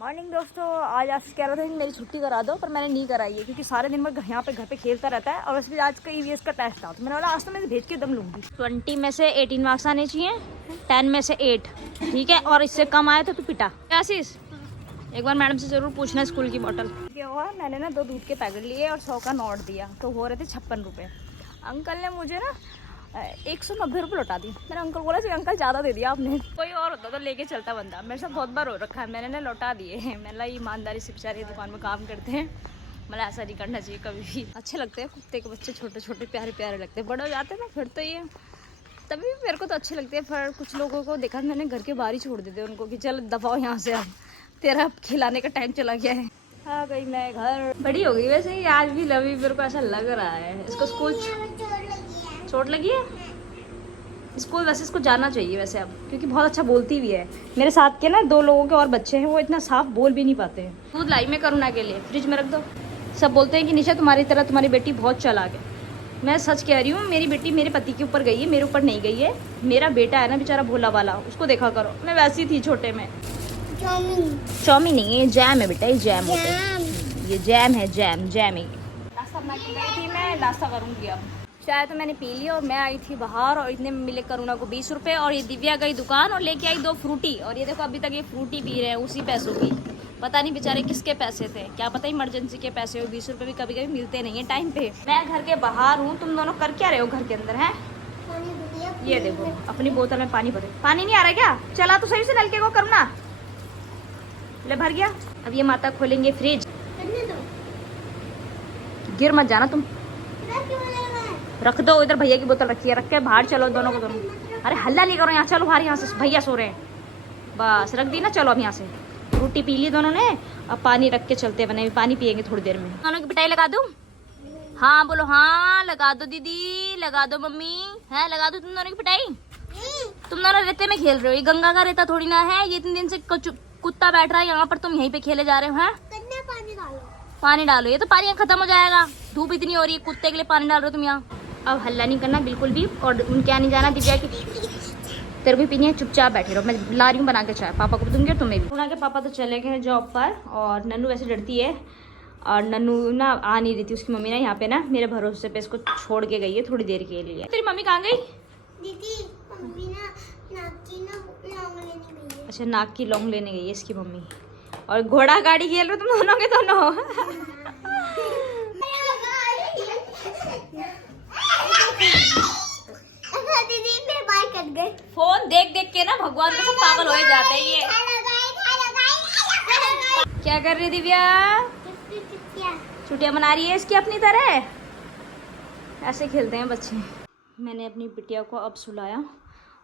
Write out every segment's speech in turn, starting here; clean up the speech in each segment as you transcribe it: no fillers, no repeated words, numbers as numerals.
Morning दोस्तों, आज आशीष कह रहा था कि मेरी छुट्टी करा दो, पर मैंने नहीं कराई है क्योंकि सारे दिन भर यहाँ पे घर पे खेलता रहता है। और वैसे भी आज का ईवीएस का टेस्ट था तो मैंने बोला आज तो मैं भेज के दम लूंगी। 20 में से 18 मार्क्स आने चाहिए, 10 में से 8, ठीक है। और इससे कम आए तो तू पिटा। आशीष एक बार मैडम से जरूर पूछना स्कूल की बोतल। क्या हुआ, मैंने ना 2 दूध के पैकेट लिए और 100 का नोट दिया तो हो रहे थे 56 रुपये। अंकल ने मुझे ना 190 रुपये लौटा दी। मेरा अंकल बोला कि अंकल ज़्यादा दे दिया आपने, कोई और होता तो लेके चलता बंदा। मेरे साथ बहुत बार हो रखा है, मैंने ना लौटा दिए हैं। मैंने ईमानदारी से बेचारे दुकान में काम करते हैं, मतलब ऐसा नहीं करना चाहिए कभी भी। अच्छे लगते हैं कुत्ते के बच्चे, छोटे छोटे प्यारे प्यारे लगते हैं। बड़े हो जाते हैं ना फिर तो ये, तभी भी मेरे को तो अच्छे लगते हैं। पर कुछ लोगों को देखा मैंने घर के बाहर ही छोड़ देते उनको कि चल दफाओ यहाँ से, अब तेरा खिलाने का टाइम चला गया है। आ गई मैं घर, बड़ी हो गई वैसे ही। आज भी लवी मेरे को ऐसा लग रहा है इसको स्कूल चोट लगी है। स्कूल वैसे इसको जाना चाहिए वैसे अब, क्योंकि बहुत अच्छा बोलती भी है। मेरे साथ के ना 2 लोगों के और बच्चे हैं, वो इतना साफ बोल भी नहीं पाते हैं। दूध लाई मैं करुणा के लिए, फ्रिज में रख दो। सब बोलते हैं कि निशा तुम्हारी तरह तुम्हारी बेटी बहुत चालाक है। मैं सच कह रही हूँ, मेरी बेटी मेरे पति के ऊपर गई है, मेरे ऊपर नहीं गई है। मेरा बेटा है ना बेचारा भोला वाला, उसको देखा करो। मैं वैसी थी छोटे में। चाउमीन नहीं है, जैम है बेटा, ये जैम होता है, ये जैम है, जैम है। नाश्ता बना के गई थी मैं, नाश्ता करूँगी अब। चाय तो मैंने पी ली और मैं आई थी बाहर और इतने में मिले करुणा को 20 रुपये। और ये दिव्या गई दुकान और लेके आई 2 फ्रूटी। और ये देखो अभी तक ये फ्रूटी पी रहे हैं उसी पैसों की। पता नहीं बेचारे किसके पैसे थे, क्या पता इमरजेंसी के पैसे हो। 20 रुपये भी कभी कभी मिलते नहीं है टाइम पे। मैं घर के बाहर हूँ, तुम दोनों कर क्या रहे हो घर के अंदर है? ये देखो अपनी बोतल में पानी भरे। पानी नहीं आ रहा क्या? चला तो सही से नलके को, करुणा ले भर गया। अब ये माता खोलेंगे फ्रिज, गिर मत जाना तुम। रख दो इधर, भैया की बोतल रखी है, रख के बाहर चलो दोनों को दोनों। अरे हल्ला नहीं करो यहाँ, चलो बाहर, यहाँ से भैया सो रहे हैं। बस रख दी ना, चलो अब यहाँ से। रोटी पी ली दोनों ने, अब पानी रख के चलते बने, पानी पियेंगे थोड़ी देर में। दोनों की पिटाई लगा दूँ? हाँ बोलो, हाँ लगा दो दीदी, लगा दो मम्मी, है लगा दो तुम दोनों की पिटाई। तुम दोनों रेते में खेल रहे हो, ये गंगा का रेता थोड़ी ना है। ये इतने दिन से कुत्ता बैठ रहा है यहाँ पर, तुम यहीं पे खेले जा रहे हो। हैं पानी डालो, ये तो पानी खत्म हो जाएगा। धूप इतनी हो रही है, कुत्ते के लिए पानी डाल रहे हो तुम यहाँ। अब हल्ला नहीं करना बिल्कुल भी, और उनके यहाँ नहीं जाना। दिव्या की तेरे भी पीनी है, चुपचाप बैठे रहो। मैं ला रही हूँ बना के चाय, पापा को भी दूंगी और तुम्हें भी। उनके पापा तो चले गए हैं जॉब पर, और नन्नू वैसे डरती है। और नन्नू ना आ नहीं रही थी, उसकी मम्मी ना यहाँ पे ना मेरे भरोसे पे इसको छोड़ के गई है थोड़ी देर के लिए। तेरी मम्मी कहाँ गई? दीदी मम्मी ना नाक की लौंग लेने गई है। अच्छा, नाक की लौंग लेने गई है इसकी मम्मी। और घोड़ा गाड़ी खेल रहे तुम दोनों के दोनों। दीदी मेरे बाल कट गए। फोन देख देख के ना भगवान को सब पागल हो जाते हैं ये। क्या कर रही दिव्या? छुट्टियां मना रही है इसकी अपनी तरह। ऐसे खेलते हैं बच्चे। मैंने अपनी बिटिया को अब सुलाया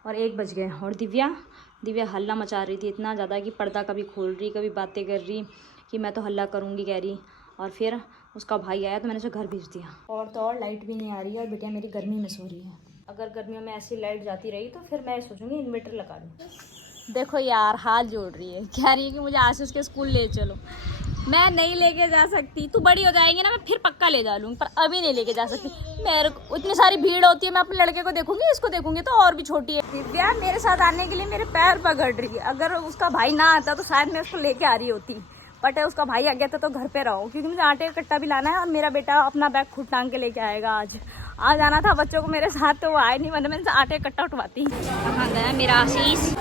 और 1 बज गए। और दिव्या हल्ला मचा रही थी इतना ज़्यादा कि पर्दा कभी खोल रही, कभी बातें कर रही कि मैं तो हल्ला करूँगी कह रही। और फिर उसका भाई आया तो मैंने उसे घर भेज दिया। और तो और लाइट भी नहीं आ रही है और बिटिया मेरी गर्मी में सो रही है। अगर गर्मियों में ऐसी लाइट जाती रही तो फिर मैं सोचूंगी इन्वर्टर लगा दूँ। देखो यार हाथ जोड़ रही है, कह रही है कि मुझे आशीष के स्कूल ले चलो। मैं नहीं लेके जा सकती, तू बड़ी हो जाएगी ना मैं फिर पक्का ले जा लूँगी, पर अभी नहीं लेके जा सकती। मेरे को इतनी सारी भीड़ होती है, मैं अपने लड़के को देखूंगी, इसको देखूंगी तो और भी छोटी है। दिव्या मेरे साथ आने के लिए मेरे पैर पकड़ रही है। अगर उसका भाई ना आता तो शायद मैं उसको लेके आ रही होती, बट उसका भाई आ गया था तो घर पे रहो, क्योंकि मुझे आटे का कट्टा भी लाना है। और मेरा बेटा अपना बैग खुद टांग के लेके आएगा। आज आना था बच्चों को मेरे साथ, तो वो आए नहीं, वरना मैं आटे का कट्टा उठवाती। कहाँ गया मेरा आशीष?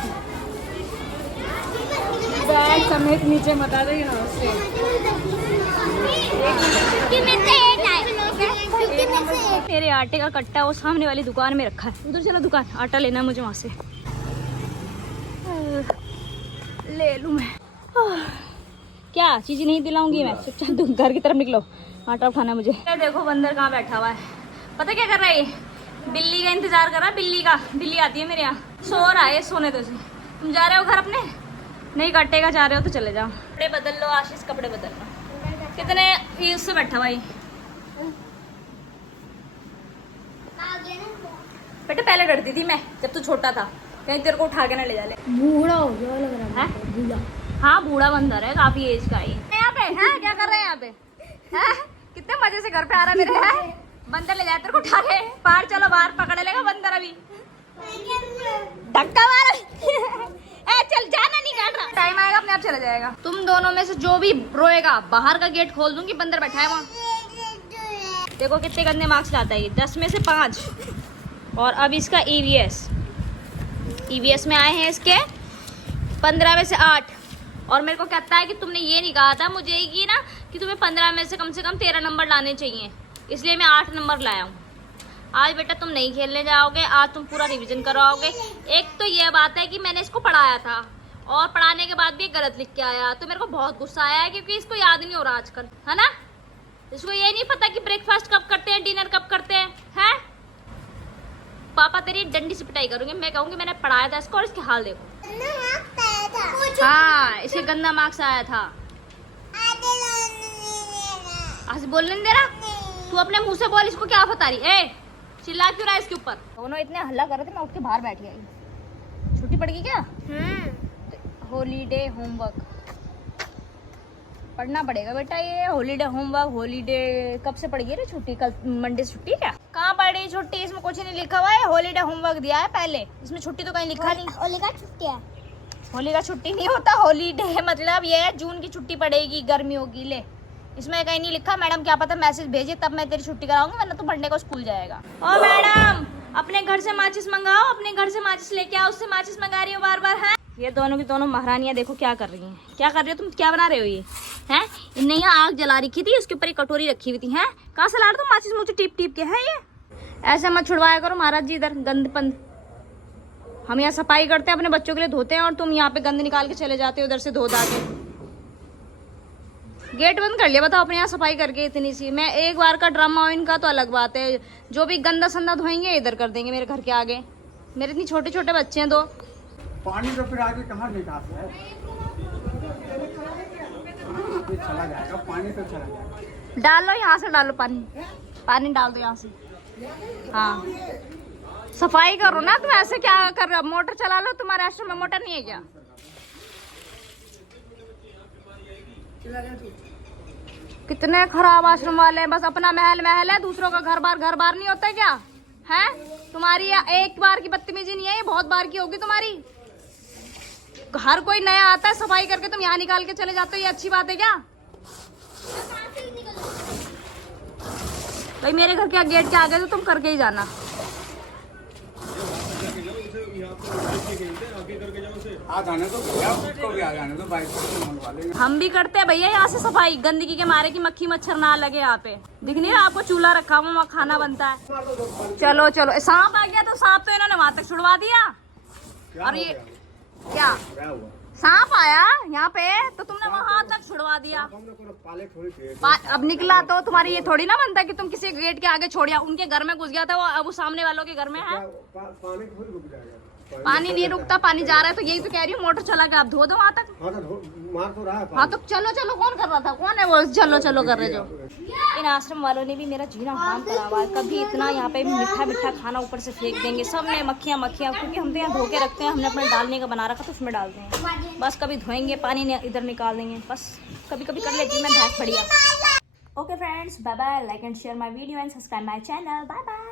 बैग समेत नीचे मत आ जाइए ना। मेरे आटे का कट्टा वो सामने वाली दुकान में रखा है, उधर चलो दुकान, आटा लेना है मुझे वहाँ से। ले लूँ मैं। क्या चीज़ नहीं दिलाऊंगी मैं, चुपचाप तुम घर की तरफ निकलो, आटा उठाना है मुझे। देखो बंदर कहाँ बैठा हुआ है, पता क्या कर रहा है ये? बिल्ली का इंतजार कर रहा है, बिल्ली आती है मेरे यहाँ, सो रहा है, सोने दो इसे। तुम जा रहे हो घर अपने? नहीं काटेगा, जा रहे हो तो चले जाओ। कपड़े बदल लो आशीष, कपड़े बदल लो। कितने उससे बैठा भाई बेटा? पहले डरती थी मैं जब तू छोटा था, कहीं तेरे को उठा के ना ले जा ले। बूढ़ा हो गया लग रहा है। बूढ़ा, हाँ बूढ़ा बंदर है, काफी एज का ही। यहाँ पे है क्या कर रहे हैं यहाँ पे? है कितने मजे से घर पे आ रहा है मेरे। है बंदर ले जाए तेरे को उठा के, बाहर चलो, बाहर पकड़ लेगा बंदर अभी। धक्का मार। चल जाना, नहीं काट रहा, टाइम आएगा अपने आप चला जाएगा। तुम दोनों में से जो भी रोएगा बाहर का गेट खोल दूंगी, बंदर बैठा है वहाँ। देखो कितने गंदे मार्क्स लाता है ये, 10 में से 5। और अब इसका ईवीएस में आए हैं इसके 15 में से 8। और मेरे को कहता है कि तुमने ये नहीं कहा था मुझे कि ना कि तुम्हें 15 में से कम 13 नंबर लाने चाहिए, इसलिए मैं 8 नंबर लाया हूँ। आज बेटा तुम नहीं खेलने जाओगे, आज तुम पूरा रिवीजन करवाओगे। एक तो ये बात है कि मैंने इसको पढ़ाया था और पढ़ाने के बाद भी गलत लिख के आया, तो मेरे को बहुत गुस्सा आया है क्योंकि इसको याद नहीं हो रहा आजकल, है ना। इसको ये नहीं पता कि ब्रेकफास्ट कब करते हैं, डिनर कब करते हैं, हैं? पापा तेरी डंडी से पिटाई करूंगी, मैं कहूंगी मैंने पढ़ाया था इसको और इसके हाल देखो। हाँ, इसके गंदा मार्क्स आया था। आज बोलने नहीं दे रहा, तू अपने मुंह से बोल, इसको क्या बता रही है? चिल्ला क्यों रहा है इसके ऊपर? दोनों इतने हल्ला कर रहे थे, मैं उठ के बाहर बैठ गई। छुट्टी पड़ गई क्या? हॉलीडे होमवर्क पढ़ना पड़ेगा बेटा, ये हॉलीडे होमवर्क। हॉलीडे कब से पड़ी है रे छुट्टी? कल मंडे से छुट्टी क्या? कहाँ पड़ी छुट्टी? इसमें कुछ नहीं लिखा हुआ है, हॉलीडे होमवर्क दिया है पहले, इसमें छुट्टी तो कहीं लिखा नहीं। होली का छुट्टी है। होली का छुट्टी नहीं होता, हॉलीडे मतलब ये है जून की छुट्टी पड़ेगी, गर्मियों की। ले, इसमें कहीं नहीं लिखा। मैडम क्या पता मैसेज भेजे तब मैं तेरी छुट्टी कराऊंगी, वरना तो मंडे को स्कूल जाएगा। ओ मैडम, अपने घर से माचिस मंगाओ, अपने घर से माचिस लेके आओ, उससे माचिस मंगा रही हो बार बार, है? ये दोनों की दोनों महारानियां देखो क्या कर रही हैं। क्या कर रही हो तुम? क्या बना रहे हो ये? हैं? इनने यहाँ आग जला रखी थी, उसके ऊपर एक कटोरी रखी हुई थी। हैं? कहाँ से ला रहे तुम माचिस मुझे टीप टीप के? है ये ऐसा मत छुड़वाया करो महाराज जी, इधर गंदपंद। हम यहाँ सफाई करते हैं, अपने बच्चों के लिए धोते हैं, और तुम यहाँ पे गंद निकाल के चले जाते हो उधर से धो धा के। गेट बंद कर लिया, बताओ अपने यहाँ सफाई करके इतनी सी। मैं एक बार का ड्रामा हो इनका तो अलग बात है, जो भी गंदा संदा धोएंगे इधर कर देंगे मेरे घर के आगे। मेरे इतनी छोटे छोटे बच्चे हैं दो। पानी तो फिर आगे कहाँ निकास है? चला जाएगा पानी, तो चला जाएगा। डालो यहाँ से, डालो पानी, पानी डाल दो यहाँ से। हाँ सफाई करो ना, तुम ऐसे क्या कर रहे हो? मोटर चला लो, तुम्हारे आश्रम में मोटर नहीं है क्या? कितने खराब आश्रम वाले हैं, बस अपना महल महल है, दूसरों का घर बार नहीं होता क्या? है तुम्हारी एक बार की बदतमीजी नहीं है, ये बहुत बार की होगी तुम्हारी। हर कोई नया आता है, सफाई करके तुम यहाँ निकाल के चले जाते हो, ये अच्छी बात है क्या? भाई मेरे घर के गेट के आगे तो तुम करके ही जाना। आ जाने तो उसको भी आ जाने तो, बाइक से मंगवा लेंगे। हम भी करते हैं भैया यहाँ से सफाई, गंदगी के मारे की मक्खी मच्छर ना लगे यहाँ पे। दिख नहीं रहा आपको? चूल्हा रखा हुआ, वहाँ खाना बनता है। चलो चलो, सांप आ गया तो सांप तो इन्होंने वहां तक छुड़वा दिया। और ये क्या सांप आया यहाँ पे तो तुमने वहां तक छुड़वा दिया। अब निकला तो तुम्हारी ये थोड़ी ना बनता कि तुम किसी गेट के आगे छोड़िया, उनके घर में घुस गया था वो, अब वो सामने वालों के घर में है। पानी नहीं रुकता, पानी जा रहा है, तो यही तो कह रही हूँ, मोटर चला के आप धो दो वहां तक। हाँ तो चलो चलो, कौन कर रहा था? कौन है वो चलो चलो कर रहे जो? इन आश्रम वालों ने भी मेरा जीना हराम करा हुआ है। कभी इतना यहाँ पे मीठा मीठा खाना ऊपर से फेंक देंगे, सब में मक्खियाँ मक्खियाँ, क्योंकि हम तो यहाँ धो के रखते हैं, हमने अपने डालने का बना रखा तो उसमें डालते हैं। बस कभी धोएंगे, पानी इधर निकाल देंगे, बस कभी कभी कर लेती हूँ मैं भैंस बढ़िया। Okay friends, bye bye, like and share my video and subscribe my channel, bye bye.